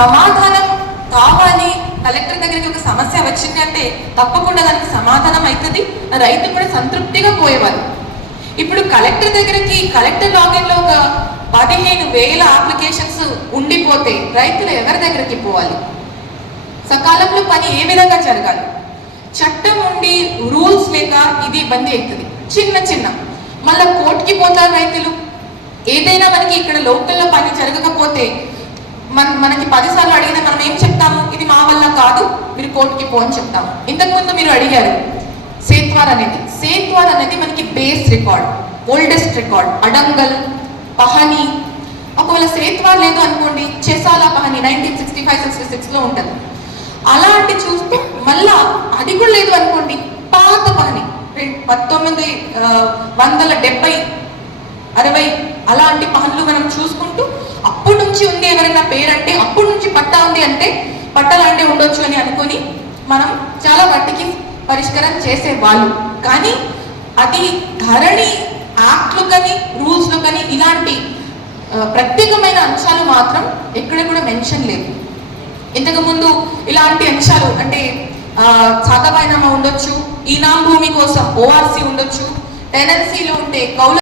సమాధానం కావాలి కలెక్టర్ దగ్గరికి ఒక సమస్య వచ్చింది అంటే తప్పకుండా దానికి సమాధానం అవుతుంది. రైతు కూడా సంతృప్తిగా పోయేవారు. ఇప్పుడు కలెక్టర్ దగ్గరికి కలెక్టర్ లాగిన్లో ఒక పదిహేను వేల అప్లికేషన్స్ ఉండిపోతే రైతులు ఎవరి దగ్గరికి పోవాలి? సకాలంలో పని ఏ విధంగా జరగాలి? చట్టం ఉండి రూల్స్ లేక ఇది ఇబ్బంది అవుతుంది. చిన్న చిన్న. మళ్ళా కోర్టుకి పోతారు రైతులు. ఏదైనా మనకి ఇక్కడ లోకల్లో పని జరగకపోతే మన మనకి పదిసార్లు అడిగినా మనం ఏం చెప్తాము? ఇది మా వల్ల కాదు మీరు కోర్టుకి పోని చెప్తాము. ఇంతకుముందు మీరు అడిగారు సేత్వార్ అనేది. సేత్వార్ అనేది మనకి base record oldest record Adangal Pahani ఒకవేళ సేత్వార్ లేదు అనుకోండి చెసాలా Pahani nineteen sixty five sixty సిక్స్లో ఉంటుంది. అలాంటి చూస్తే మళ్ళా అది కూడా లేదు అనుకోండి పాత పహని పంతొమ్మిది వందల డెబ్బై అరవై అలాంటి పనులు మనం చూసుకుంటూ అప్పటి నుంచి ఉంది ఎవరైనా పేరంటే అప్పటి నుంచి పట్టా ఉంది అంటే పట్టాలంటే ఉండొచ్చు అని అనుకొని మనం చాలా వాటికి పరిష్కారం చేసే వాళ్ళు కానీ అది ధరణి యాక్ట్లు కానీ రూల్స్లో కానీ ఇలాంటి ప్రత్యేకమైన అంశాలు మాత్రం ఎక్కడ కూడా మెన్షన్ లేదు ఇంతకు ముందు ఇలాంటి అంశాలు అంటే ఆ, ఉండొచ్చు ఈనాం భూమి కోసం ఓఆర్సీ ఉండొచ్చు టెనెన్సీలో ఉంటే కౌల